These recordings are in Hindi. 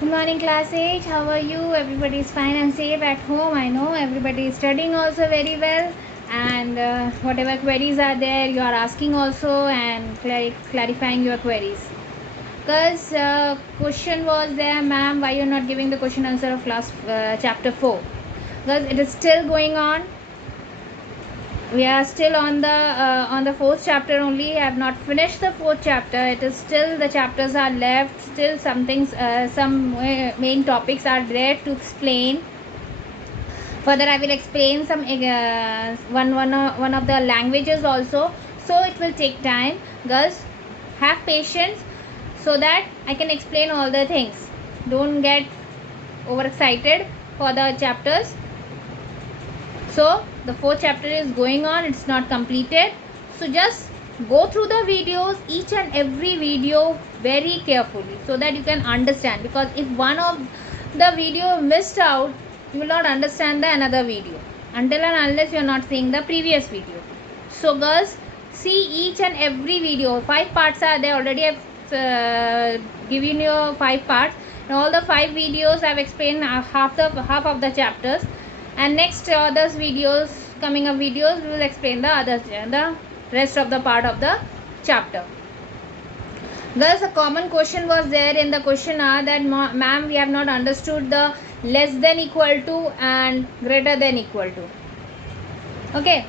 Good morning, class 8. How are you? Everybody is fine and safe at home. I know everybody is studying also very well. And whatever queries are there, you are asking also and clarifying your queries. Because question was there, ma'am, why you are not giving the question answer of class chapter 4? Because it is still going on. We are still on the fourth chapter only. I have not finished the fourth chapter. It is still, the chapters are left. Still some things, some main topics are there to explain. Further I will explain some one of the languages also, so it will take time. Girls, have patience so that I can explain all the things. Don't get overexcited for the chapters. So the fourth chapter is going on, it's not completed. So just go through the videos, each and every video very carefully, so that you can understand. Because if one of the video missed out, you will not understand the another video until and unless you are not seeing the previous video. So girls, see each and every video. 5 parts are there already. I've given you 5 parts, and all the 5 videos I've explained half of the chapters. And next others videos, coming up videos, we will explain the rest of the part of the chapter. Thus a common question was there in the questionnaire that, ma'am, we have not understood the less than equal to and greater than equal to. Okay,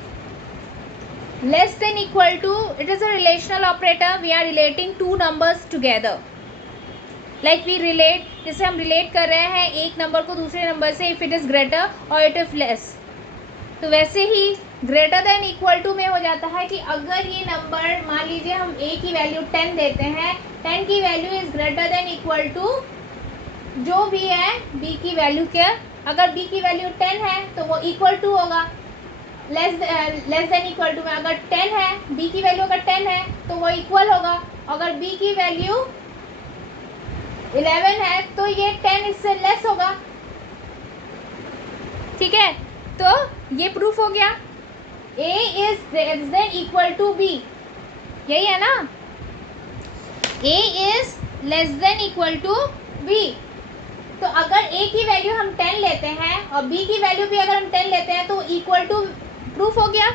less than equal to, it is a relational operator. We are relating two numbers together. Like we relate, जैसे हम रिलेट कर रहे हैं एक नंबर को दूसरे नंबर से, इफ़ इट इज़ ग्रेटर और इट इज़ लेस, तो वैसे ही ग्रेटर देन इक्वल टू में हो जाता है कि अगर ये नंबर, मान लीजिए हम a की वैल्यू 10 देते हैं, 10 की value is greater than equal to जो भी है b की वैल्यू के, अगर b की वैल्यू 10 है तो वो इक्वल टू होगा लेस देन इक्वल टू में। अगर 10 है, b की वैल्यू अगर 10 है तो वो इक्वल होगा। अगर b की वैल्यू 11 है तो ये 10 इससे लेस होगा। ठीक है, तो ये प्रूफ हो गया। a is less than equal to b, यही है ना, a is less than equal to b। तो अगर a की वैल्यू हम 10 लेते हैं और b की वैल्यू भी अगर हम 10 लेते हैं तो इक्वल टू प्रूफ हो गया।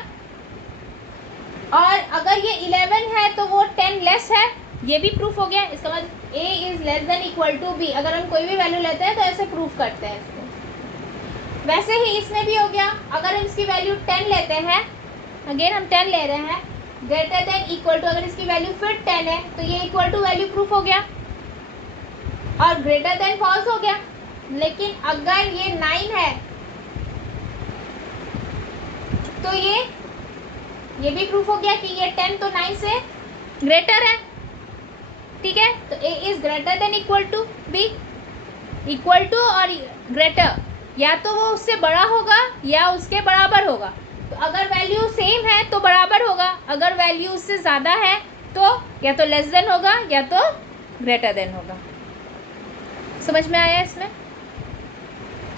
और अगर ये 11 है तो वो 10 लेस है, ये भी प्रूफ हो गया। इसका मतलब a is less than equal to b, अगर हम कोई भी वैल्यू लेते हैं तो ऐसे प्रूफ करते हैं इसको। वैसे ही इसमें भी हो गया, अगर हम इसकी वैल्यू 10 लेते हैं, अगेन हम 10 ले रहे हैं, ग्रेटर देन इक्वल टू, अगर इसकी वैल्यू फिर 10 है तो ये इक्वल टू वैल्यू प्रूफ हो गया और ग्रेटर देन फॉल्स हो गया। लेकिन अगर ये 9 है तो ये भी प्रूफ हो गया कि ये 10 तो 9 से ग्रेटर है। ठीक है, तो a is greater than equal to b। Equal to और ग्रेटर, या तो वो उससे बड़ा होगा या उसके बराबर होगा। तो अगर वैल्यू सेम है तो बराबर होगा, अगर वैल्यू उससे ज़्यादा है तो या तो लेस देन होगा या तो ग्रेटर देन होगा। समझ में आया इसमें?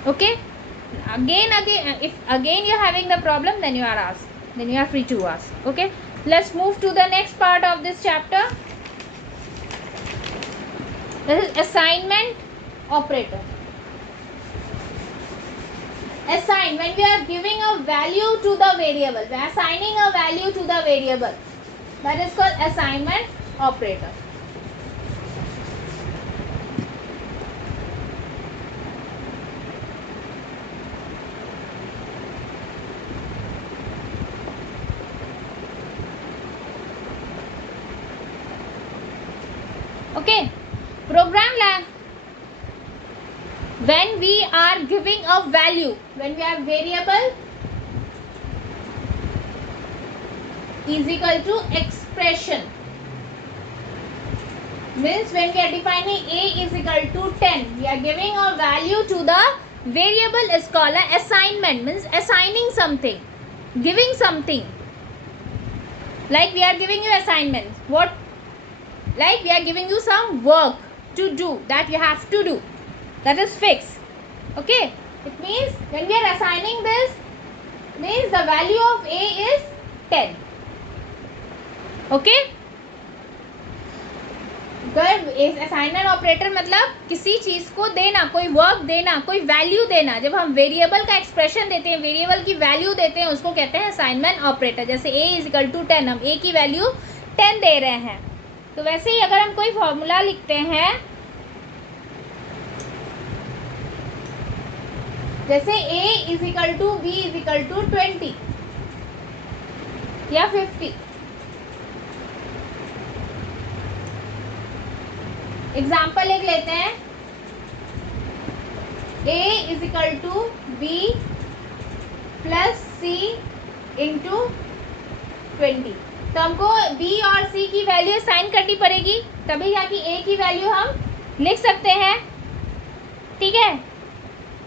Okay, again if again you are having the problem, then you are free to ask. Okay, let's move to the next part of this chapter. This is assignment operator. Assign, when we are giving a value to the variable, we are assigning a value to the variable, that is called assignment operator. Okay, program when we are giving a value, when we are variable is equal to expression, means when we are defining a is equal to 10, we are giving a value to the variable is called a assignment, means assigning something, giving something. Like we are giving you assignments, what, like we are giving you some work to do that you have to do, that is fixed. Okay, it means when we are assigning this, means the value of a is 10. Okay, assignment operator मतलब किसी चीज़ को देना, कोई वर्क देना, कोई वैल्यू देना। जब हम वेरिएबल का एक्सप्रेशन देते हैं, वेरिएबल की वैल्यू देते हैं, उसको कहते हैं असाइनमेंट ऑपरेटर। जैसे a = 10, हम a की वैल्यू 10 दे रहे हैं। तो वैसे ही अगर हम कोई फॉर्मूला लिखते हैं, जैसे a = b = 20 या 50। एग्जाम्पल एक लेते हैं, a = b + c × 20। तो हमको b और c की वैल्यू असाइन करनी पड़ेगी, तभी जाके a की वैल्यू हम लिख सकते हैं। ठीक है,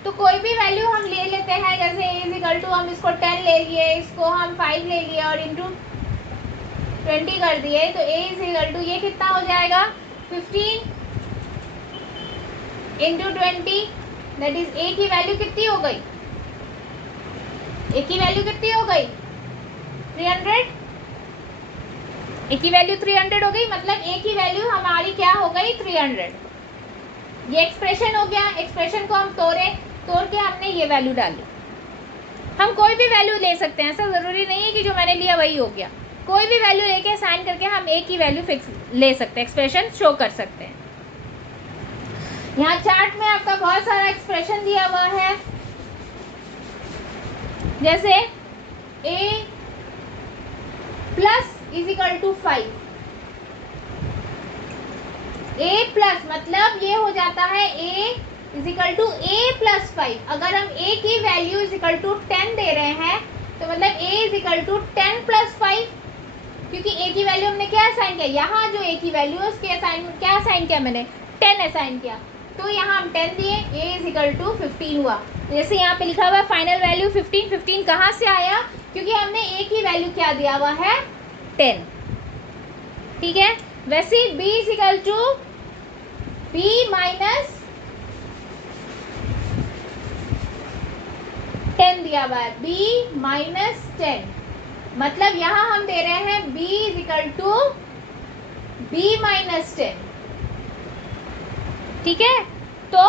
तो कोई भी वैल्यू हम ले लेते हैं, जैसे a = हम इसको 10 ले लिए, इसको हम 5 ले लिए और इंटू 20 कर दिए, तो a = ये कितना हो जाएगा 15 × 20, दैट इज a की वैल्यू कितनी हो गई, a की वैल्यू कितनी हो गई 300। a की वैल्यू 300 हो गई, मतलब a की वैल्यू हमारी क्या हो गई 300। ये एक्सप्रेशन हो गया। एक्सप्रेशन को हम तोड़ के हमने ये वैल्यू डाली। हम कोई भी वैल्यू ले सकते हैं, ऐसा ज़रूरी नहीं है कि जो मैंने लिया वही हो गया। कोई भी वैल्यू लेके असाइन करके हम a की वैल्यू फिक्स ले सकते हैं, एक्सप्रेशन शो कर सकते हैं। यहाँ चार्ट में आपका बहुत सारा एक्सप्रेशन दिया हुआ है, जैसे a + = 5। a प्लस मतलब ये हो जाता है a = a + 5। अगर हम a की वैल्यू = 10 दे रहे हैं, तो मतलब a = 10 + 5, क्योंकि a की वैल्यू हमने क्या असाइन किया, यहाँ जो a की वैल्यू है उसके क्या असाइन किया मैंने 10 असाइन किया, तो यहाँ हम 10 दिए, a = 15 हुआ। जैसे यहाँ पे लिखा हुआ है फाइनल वैल्यू 15। 15 कहाँ से आया, क्योंकि हमने a की वैल्यू क्या दिया हुआ है 10। ठीक है, वैसे b = b - 10 दिया हुआ है, b - 10, मतलब यहाँ हम दे रहे हैं b = b - 10। ठीक है, तो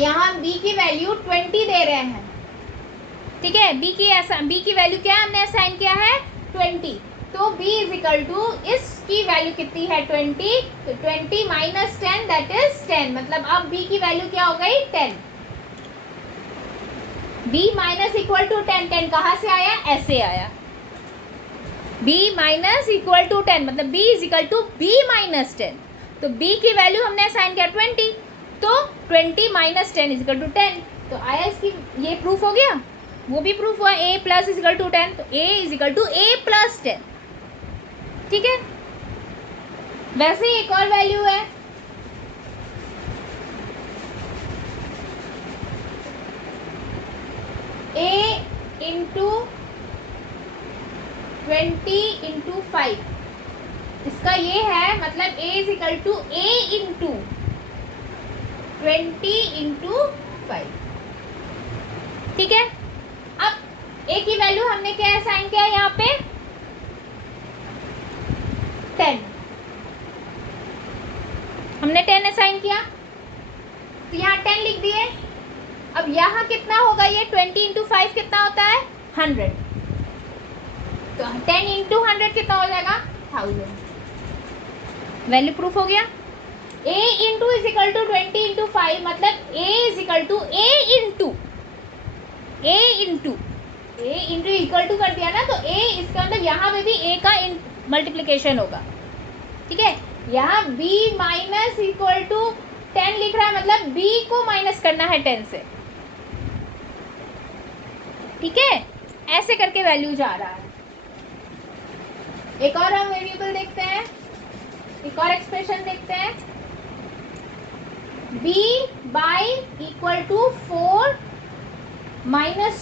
यहाँ हम b की वैल्यू 20 दे रहे हैं। ठीक है, b की वैल्यू क्या हमने असाइन किया है 20, तो b = इसकी वैल्यू कितनी है 20, तो 20 - 10 दैट इज 10, मतलब अब b की वैल्यू क्या हो गई 10। b - 10, 10 कहाँ से आया, ऐसे आया, b - = 10, मतलब b = b - 10। तो b की वैल्यू हमने असाइन किया 20, तो 20 - 10 = 10। तो आया, इसकी ये प्रूफ हो गया, वो भी प्रूफ हुआ, a + = 10, तो a = a + 10। ठीक है, वैसे ही एक और वैल्यू है, a × 20 × 5। इसका ये है, मतलब a = a × 20 × 5। ठीक है, अब a की वैल्यू हमने क्या असाइन किया यहाँ पे 10, हमने 10 असाइन किया, तो यहाँ 10 लिख दिए। अब यहाँ कितना होगा, ये 20 × 5 कितना होता है 100, तो 10 × 100 कितना हो जाएगा 1000। वैल्यू प्रूफ हो गया। a × = 20 × 5, मतलब a = a कर दिया ना, तो a इसका मतलब यहाँ पे भी a का मल्टीप्लिकेशन होगा। ठीक है, यहाँ b - = 10 लिख रहा है, मतलब b को माइनस करना है 10 से। ठीक है, ऐसे करके वैल्यू जा रहा है। एक और हम वेरिएबल देखते हैं, एक और एक्सप्रेशन देखते हैं, b = 4 -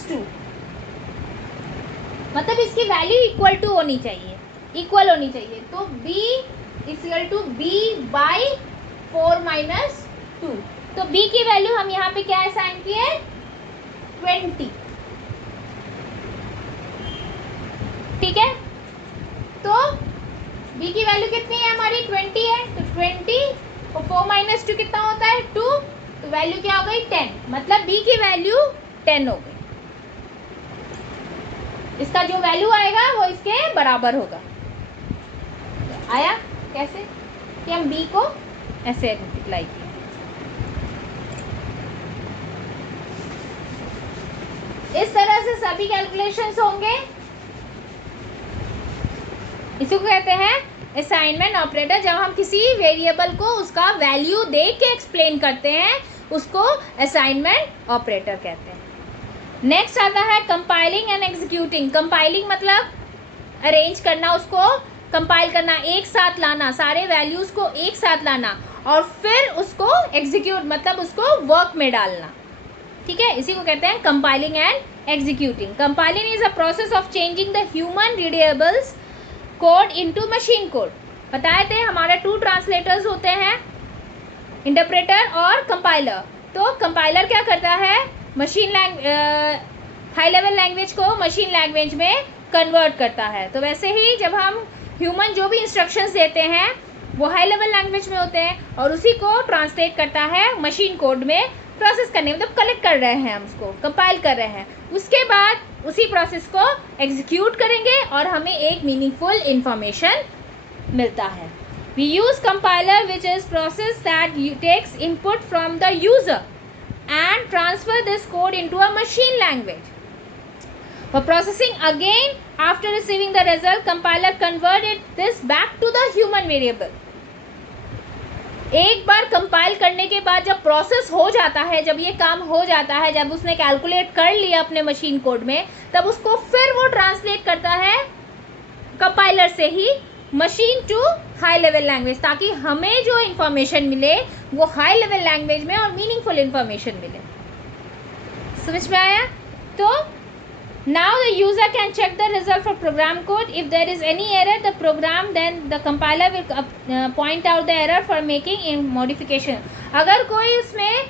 2, मतलब इसकी वैल्यू इक्वल टू होनी चाहिए, इक्वल होनी चाहिए, तो b = b/4 - 2। तो b की वैल्यू हम यहाँ पे क्या असाइन किए 20। ठीक है, तो b की वैल्यू कितनी है हमारी 20 है, तो 20 और 4 माइनस 2 कितना होता है 2, तो वैल्यू क्या हो गई 10, मतलब b की वैल्यू 10 हो गई। इसका जो वैल्यू आएगा वो इसके बराबर होगा। तो आया कैसे कि हम b को ऐसे मल्टीप्लाई किया। इस तरह से सभी कैलकुलेशंस होंगे। इसी को कहते हैं असाइनमेंट ऑपरेटर। जब हम किसी वेरिएबल को उसका वैल्यू दे के एक्सप्लेन करते हैं उसको असाइनमेंट ऑपरेटर कहते हैं। नेक्स्ट आता है कंपाइलिंग एंड एग्जीक्यूटिंग। कंपाइलिंग मतलब अरेंज करना, उसको कंपाइल करना, एक साथ लाना, सारे वैल्यूज को एक साथ लाना और फिर उसको एग्जीक्यूट मतलब उसको वर्क में डालना। ठीक है, इसी को कहते हैं compiling and executing. Compiling is a process of changing the human readables code into machine code. बताए थे हमारे 2 ट्रांसलेटर्स होते हैं, इंटरप्रेटर और कंपाइलर। तो कंपाइलर क्या करता है, मशीन हाई लेवल लैंग्वेज को मशीन लैंग्वेज में कन्वर्ट करता है। तो वैसे ही जब हम ह्यूमन जो भी इंस्ट्रक्शंस देते हैं वो हाई लेवल लैंग्वेज में होते हैं और उसी को ट्रांसलेट करता है मशीन कोड में, प्रोसेस करने मतलब कलेक्ट कर रहे हैं, हम उसको कंपाइल कर रहे हैं। उसके बाद उसी प्रोसेस को एग्जीक्यूट करेंगे और हमें एक मीनिंगफुल इंफॉर्मेशन मिलता है। We use compiler which is process that takes input from the user and transfer this code into a machine language. For processing again, after receiving the result, compiler converted this back to the human variable. एक बार कंपाइल करने के बाद जब प्रोसेस हो जाता है, जब ये काम हो जाता है, जब उसने कैलकुलेट कर लिया अपने मशीन कोड में, तब उसको फिर वो ट्रांसलेट करता है कंपाइलर से ही machine to high level language, ताकि हमें जो इंफॉर्मेशन मिले वो हाई लेवल लैंग्वेज में और मीनिंगफुल इंफॉर्मेशन मिले। समझ में आया? तो now the user can check the result for program code. If there is any error the program then the compiler will point out the error for making in modification. अगर कोई उसमें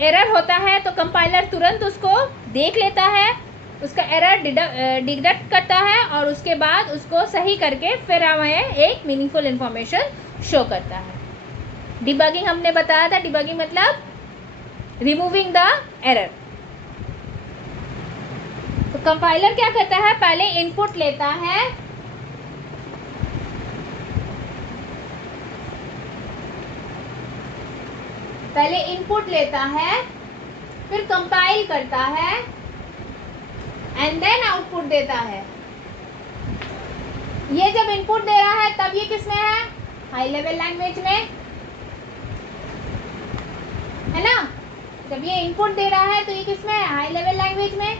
एरर होता है तो कंपाइलर तुरंत उसको देख लेता है, उसका एरर डिडक्ट करता है और उसके बाद उसको सही करके फिर हमें एक मीनिंगफुल इंफॉर्मेशन शो करता है। डिबगिंग हमने बताया था, डिबगिंग मतलब रिमूविंग द एरर। तो कंपाइलर क्या करता है, पहले इनपुट लेता है, फिर कंपाइल करता है एंड देन आउटपुट देता है। ये जब इनपुट दे रहा है तब ये किस में है, हाई लेवल लैंग्वेज में, है ना। जब ये इनपुट दे रहा है तो ये किस में है, हाई लेवल लैंग्वेज में।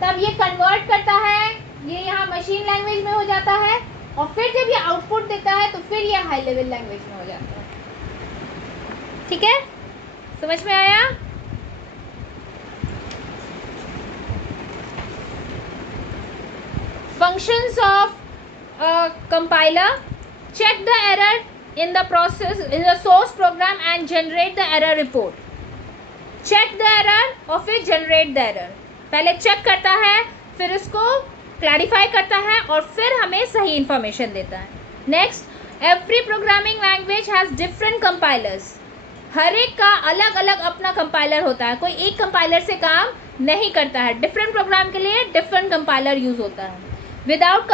तब ये कन्वर्ट करता है, ये यहाँ मशीन लैंग्वेज में हो जाता है और फिर जब ये आउटपुट देता है तो फिर ये हाई लेवल लैंग्वेज में हो जाता है। ठीक है, समझ में आया? Functions of a compiler: check the error in the source program and generate the error report. Check the error और फिर generate the error. पहले चेक करता है, फिर उसको क्लैरिफाई करता है और फिर हमें सही इंफॉर्मेशन देता है। Next, every programming language has different compilers. हर एक का अलग अलग अपना कंपाइलर होता है, कोई एक कंपाइलर से काम नहीं करता है। डिफरेंट प्रोग्राम के लिए डिफरेंट कंपाइलर यूज होता है। Without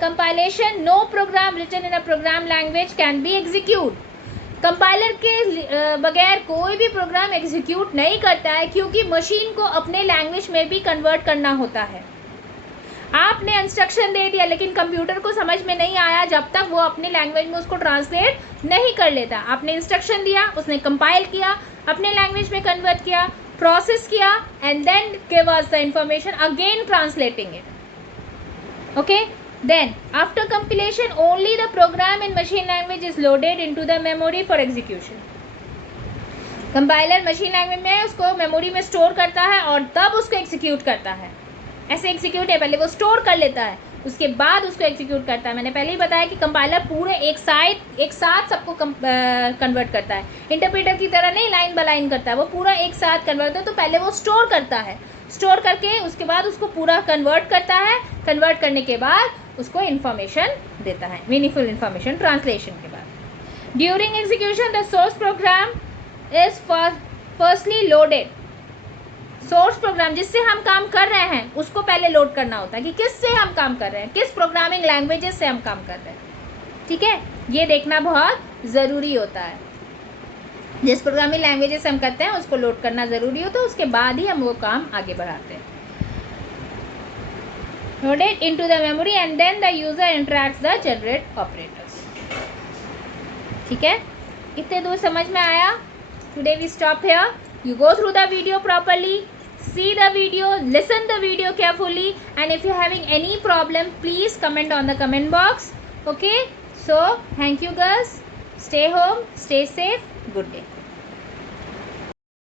compilation no program written in a program language can be execute. Compiler के बगैर कोई भी प्रोग्राम एग्जीक्यूट नहीं करता है, क्योंकि मशीन को अपने लैंग्वेज में भी कन्वर्ट करना होता है। आपने इंस्ट्रक्शन दे दिया लेकिन कंप्यूटर को समझ में नहीं आया जब तक वो अपने लैंग्वेज में उसको ट्रांसलेट नहीं कर लेता। आपने इंस्ट्रक्शन दिया, उसने कंपाइल किया, अपने लैंग्वेज में कन्वर्ट किया, प्रोसेस किया and then give us the information again translating it. Okay, then after compilation only the program in machine language is loaded into the memory for execution. Compiler machine language में उसको मेमोरी में स्टोर करता है और तब उसको एग्जीक्यूट करता है। ऐसे एग्जीक्यूट है, पहले वो स्टोर कर लेता है, उसके बाद उसको एग्जीक्यूट करता है। मैंने पहले ही बताया कि कंपाइलर पूरे एक साथ सबको कन्वर्ट करता है, इंटरप्रेटर की तरह नहीं लाइन बाय लाइन करता है, वो पूरा एक साथ कन्वर्ट करता है। तो पहले वो स्टोर करता है, स्टोर करके उसके बाद उसको पूरा कन्वर्ट करता है। कन्वर्ट करने के बाद उसको इन्फॉर्मेशन देता है, मीनिंगफुल इन्फॉर्मेशन ट्रांसलेशन के बाद। During execution the source program is firstly loaded. Source program जिससे हम काम कर रहे हैं उसको पहले लोड करना होता है कि किससे हम काम कर रहे हैं, किस प्रोग्रामिंग लैंग्वेजेस से हम काम कर रहे हैं। ठीक है, ये देखना बहुत ज़रूरी होता है। जिस प्रोग्रामिंग लैंग्वेजेस हम करते हैं उसको लोड करना ज़रूरी होता है, उसके बाद ही हम वो काम आगे बढ़ाते हैं। Loaded into the memory and then the user interacts the generate operators. ठीक है, इतने दूर समझ में आया? Today we stop here. You go through the video properly, see the video, listen the video carefully, and if you're having any problem, please comment on the comment box. Okay, so thank you girls. Stay home, stay safe. Good day.